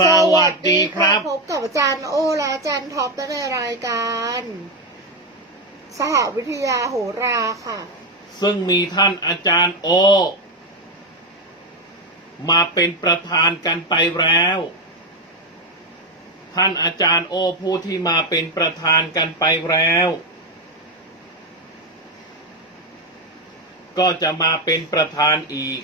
สวัสดีครับ พบกับอาจารย์โอและอาจารย์ท็อปในรายการ สหวิทยาโหราค่ะ ซึ่งมีท่านอาจารย์โอ มาเป็นประธานกันไปแล้ว ท่านอาจารย์โอผู้ที่มาเป็นประธานกันไปแล้ว ก็จะมาเป็นประธานอีก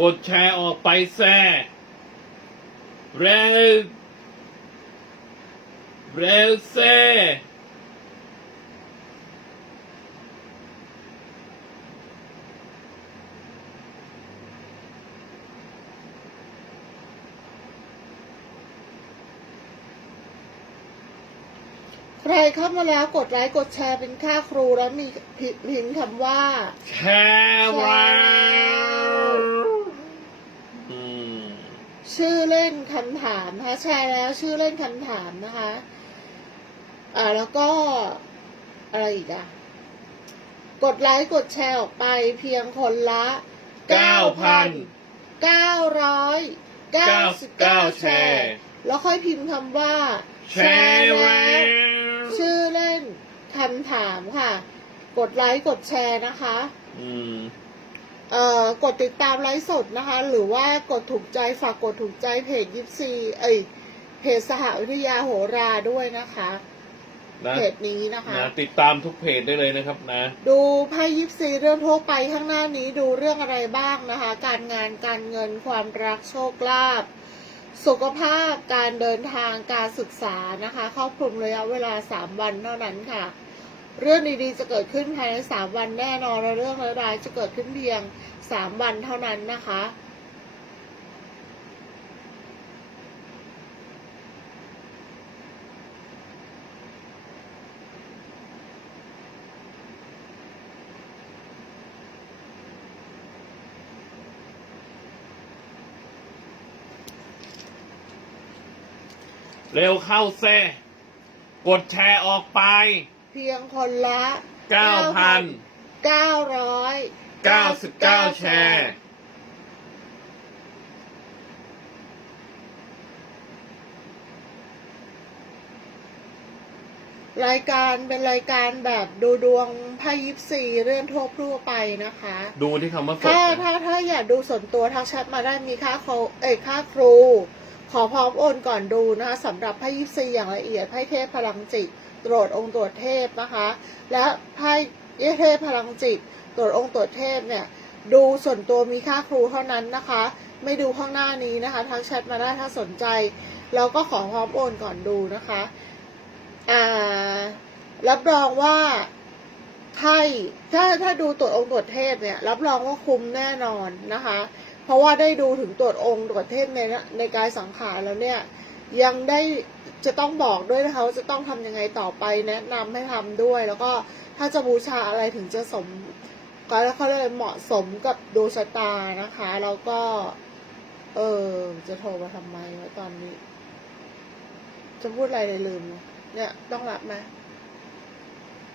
กดแชร์ออกไปแซ่เร็วเร็วแซ่ใครเข้ามาแล้วกดไลค์กดแชร์เป็นค่าครูแล้วมีพิพิมพ์คำว่า แชร์แล้วอืม ชื่อเล่นคำถามนะคะแชร์แล้วชื่อเล่นคำถามนะคะอ่าแล้วก็อะไรอีกอะกดไลค์กดแชร์ออกไปเพียงคนละเก้าพันเก้าร้อยเก้าสิบเก้า99แชร์ แล้วค่อยพิมพ์คำว่า แชร์แล้วชื่อเล่นคำถามค่ะ กดไลค์กดแชร์นะคะ อืมเอ่อ กดติดตามไลฟ์สดนะคะ หรือว่ากดถูกใจฝากกดถูกใจเพจยิปซีเอ้ยเพจสหวิทยาโหราด้วยนะคะนะเพจนี้นะคะนะติดตามทุกเพจได้เลยนะครับนะ ดูไพ่ยิปซีเรื่องทั่วไปข้างหน้านี้ดูเรื่องอะไรบ้างนะคะ การงานการเงินความรักโชคลาภสุขภาพการเดินทางการศึกษานะคะครอบคลุมระยะเวลา 3 วันเท่านั้นค่ะ เรื่องดีๆจะเกิดขึ้นภายใน3วันแน่นอนและเรื่องร้ายๆจะเกิดขึ้นเพียง3วันเท่านั้นนะคะเร็วเข้าแซ่กดแชร์ออกไป เพียงคนละ9,000เก้าร้อย99 แชร์ รายการเป็นรายการแบบดูดวงไพ่ยิปซีเรื่องทั่วทั่วไปนะคะ ดูที่คำว่าสดถ้านะ ถ้าถ้าอยากดูส่วนตัวทักแชทมาได้มีค่าโคเอ้ยค่าครู ขอพร้อมโอนก่อนดูนะคะสำหรับไพ่ยิปซีอย่างละเอียดไพ่เทพพลังจิตตรวจองค์ตรวจเทพนะคะ และไพ่เทพพลังจิตตรวจองค์ตรวจเทพเนี่ยดูส่วนตัวมีค่าครูเท่านั้นนะคะ ไม่ดูข้างหน้านี้นะคะทักแชทมาได้ถ้าสนใจแล้วก็ขอพร้อมโอนก่อนดูนะคะอ่ารับรองว่าไพ่ถ้าถ้าดูตรวจองค์ตรวจเทพเนี่ยรับรองว่าคุ้มแน่นอนนะคะ เพราะว่าได้ดูถึงตรวจองค์ตรวจเทพในในกายสังขารแล้วเนี่ย ยังได้จะต้องบอกด้วยนะคะว่าจะต้องทำยังไงต่อไปแนะนำให้ทำด้วย แล้วก็ถ้าจะบูชาอะไรถึงจะสมก็แล้วเขาเรียกเหมาะสมกับดวงชะตานะคะ แล้วก็ เออจะโทรมาทำไมวะตอนนี้ จะพูดอะไรเลยลืม เนี่ยต้องรับไหม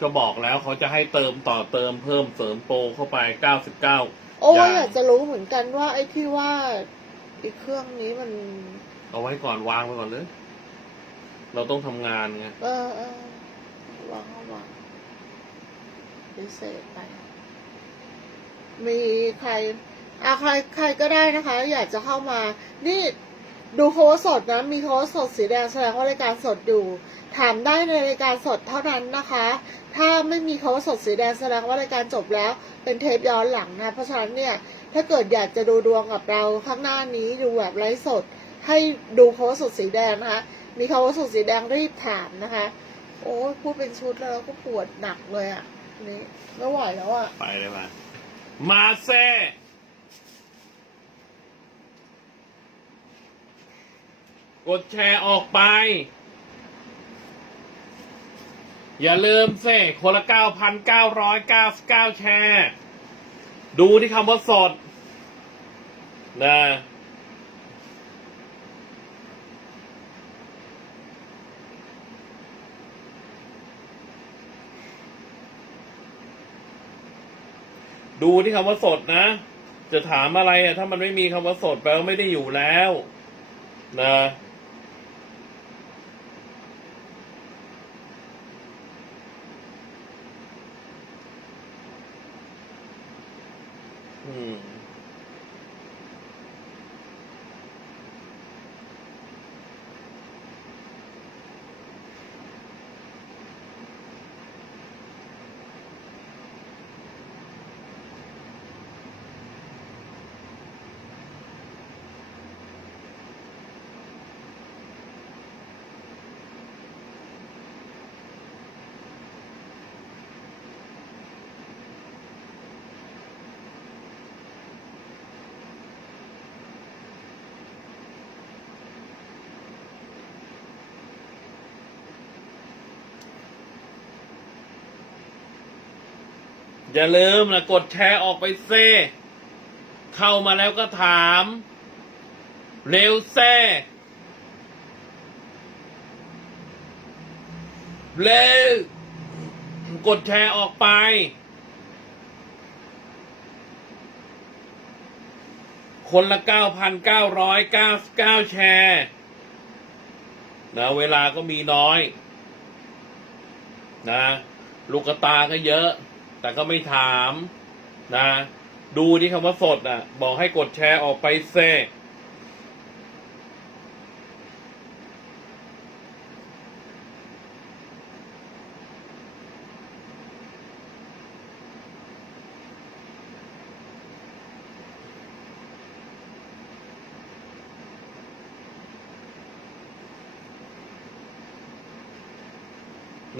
ก็บอกแล้วเขาจะให้เติมต่อเติมเพิ่มเสริมโปรเข้าไป99โอ้อยย่า โอ้ยากจะรู้เหมือนกันว่าไอ้ที่ว่าอีเครื่องนี้มัน เอาไว้ก่อนวางไว้ก่อนเลย เราต้องทำงานไง เออเออวางเอาวางพิเศษไป มีใครอะใครใครก็ได้นะคะ อยากจะเข้ามา นี่ ดูโคำว่าสดนะ มีโคำว่าสดสีแดงแสดงว่ารายการสดอยู่ ถามได้ในรายการสดเท่านั้นนะคะ ถ้าไม่มีโคำว่าสดสีแดงแสดงว่ารายการจบแล้ว เป็นเทปย้อนหลังนะ เพราะฉะนั้นเนี่ย ถ้าเกิดอยากจะดูดวงกับเราข้างหน้านี้ดูแบบไลฟ์สด ให้ดูโคำว่าสดสีแดงนะคะ มีโคำว่าสดสีแดงรีบถามนะคะ โอ้พูดเป็นชุดแล้วก็ปวดหนักเลยอะ่ะ นี่ไม่ไหวแล้วอะ่ะ ไปเลยมา มาเซ กดแชร์ออกไป อย่าลืมเซ่คนละ 9,999 แชร์ ดูที่คำว่าสดนะดูที่คำว่าสดนะ จะถามอะไรอะถ้ามันไม่มีคำว่าสดแปลว่าไม่ได้อยู่แล้ว นะ อื อย่าลืมนะกดแชร์ออกไปเซ่เข้ามาแล้วก็ถาม เร็วแซ่เร็วกดแชร์ออกไป คนละ 9,999 แชร์นะเวลาก็มีน้อย นะ ลูกตาก็เยอะ แต่ก็ไม่ถามนะ ดูที่คำว่าสดอะ บอกให้กดแชร์ออกไปเซ่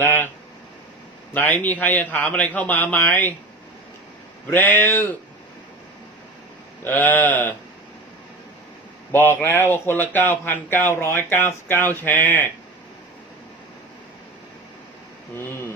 นะ ไหนมีใครจะถามอะไรเข้ามาไหมเร็วเออ บอกแล้วว่าคนละ9,999แชร์ อืม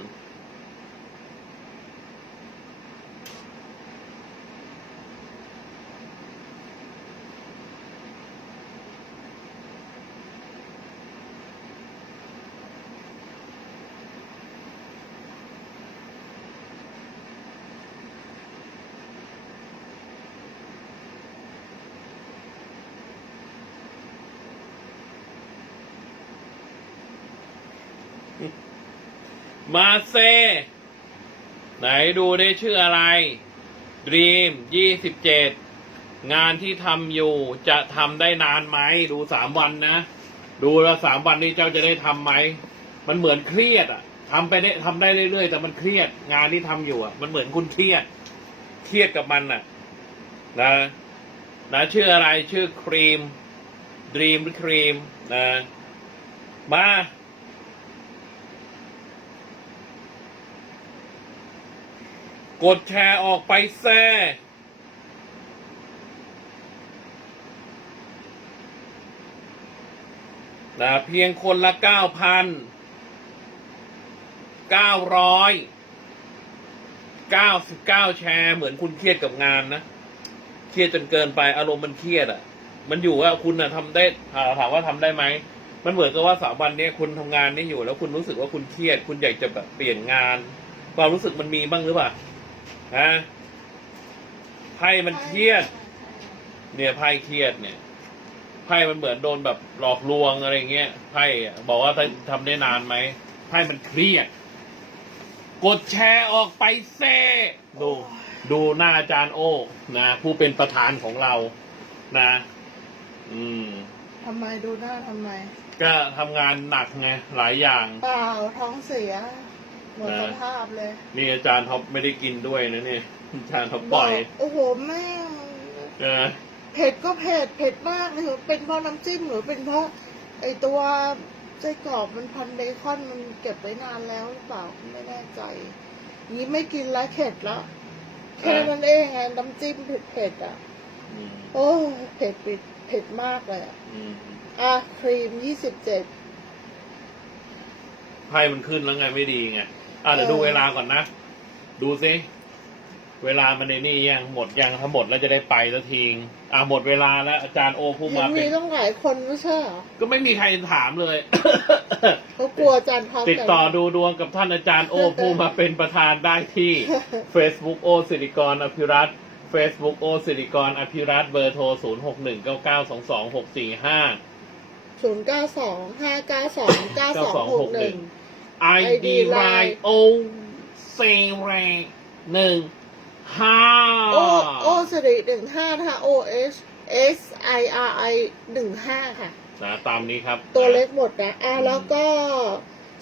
มาเซ ไหนดูได้ชื่ออะไร Dream 27งานที่ทำอยู่จะทำได้นานไหม ดูสามวันนะ ดูแล้วสามวันนี้เจ้าจะได้ทำไหม มันเหมือนเครียดอะทำไปได้ทำได้เรื่อยๆ แต่มันเครียด งานที่ทำอยู่อะมันเหมือนคุณเครียด เครียดกับมันอะนะนะชื่ออะไรชื่อครีม Dream หรือครีมนะมา กดแชร์ออกไปแซ่นะเพียงคนละเก้าพันเก้าร้อยเก้าสิบเก้าแชร์ เหมือนคุณเครียดกับงานนะ เครียดจนเกินไปอารมณ์มันเครียดอะ่ะ มันอยู่ว่าคุณนะทำได้ถาถามว่าทำได้ไหมมันเหมือนกับว่าสามวันนี้คุณทำงานนี่อยู่ แล้วคุณรู้สึกว่าคุณเครียด คุณอยากจะแบบเปลี่ยนงาน ความรู้สึกมันมีบ้างหรือเปล่า ฮะไพ่มันเครียด เนี่ยไพ่เครียดเนี่ยไพ่มันเหมือนโดนแบบหลอกลวงอะไรเงี้ยไพ่อะบอกว่าทำได้นานไหมไพ่มันเครียด กดแชร์ออกไปเซ่ดูดูหน้าอาจารย์โอ้นะผู้เป็นประธานของเรา นะ อืมทำไมดูหน้าทำไม ก็ทำงานหนักไงหลายอย่าง เปล่าท้องเสีย หมดนะสภาพเลยนี่อาจารย์ท็อปไม่ได้กินด้วยนะเนี่ยอาจารย์ท็อปปล่อยบกโอ้โหแม่งเออเผ็ดก็เผ็ดเผ็ดมากเลยเป็นเพราะน้ำจิ้มหรือเป็นเพราะไอตัวไส้กรอบมันพันเบคอนมันเก็บไว้นานแล้วหรือเปล่าไม่แน่ใจนี้ไม่กินแล้วเข็ดแล้วแค่นั้นเองไงน้ำจิ้มเผ็ดเผ็ดๆอะอืมโอ้เผ็ดเผ็ดเผ็ดมากเลยอะอืมอะครีมยี่สิบเจ็ดไพ่มันขึ้นแล้วไงไม่ดีไง อะเดี๋ยวเออดูเวลาก่อนนะ ดูซิเวลามันในนี่ยังหมดยังถ้าหมดแล้วจะได้ไปสักทีงอะหมดเวลาแล้วอาจารย์โอผู้ยัมางเป็มีนต้องหลายคนไม่ใช่เหรอก็ไม่มีใครถามเลย เขากลัวอาจารย์ท็อปติดต่อดูดวงกับท่านอาจารย์โอผู้มาเป็นประธานได้ที่ Facebook โอสิริกรอภิรัตน์ Facebook โอสิริกรอภิรัตน์เบอร์โทร 0 6 1 9 9 2 2 6 4 5 ศูนย์เก้าสองห้าเก้าสองเก้าสองหกหนึ่ง ID line O เซเรหนึ่งห้าโอโอสิริหนึ่งห้านะคะ O S S I R I หนึ่งห้าค่ะ นะตามนี้ครับตัวเล็กหมดนะอะอืมแล้วก็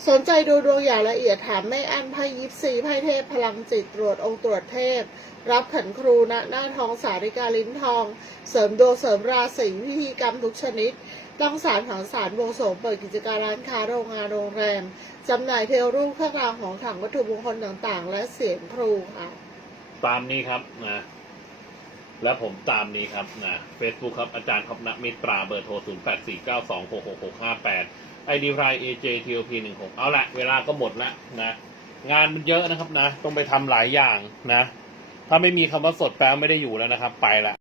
สนใจดูดวงอย่างละเอียดถามไม่อั้นไพ่ยิปซีไพ่เทพพลังจิตตรวจองค์ตรวจเทพ รับขันครูณหน้าทองสาริกาลิ้นทอง เสริมดวงเสริมราศีพิธีกรรมทุกชนิด ต้องสารของสารวงสงเปิดกิจการร้านค้าโรงงานโรงแรมจำหน่ายเทวรูปเครื่องรางของขลังวัตถุมงคลต่างๆ และเสียงครูค่ะ ตามนี้ครับนะ และผมตามนี้ครับนะ Facebook ครับอาจารย์ท็อปณมิตราเบอร์โทร 0 8 4 9 2 6 6 6 5 8 ID ราย AJTOP 1 6เอาละเวลาก็หมดละนะ งานมันเยอะนะครับนะ ต้องไปทำหลายอย่างนะ ถ้าไม่มีคำว่าสดแปลว่าไม่ได้อยู่แล้วนะครับ ไปละ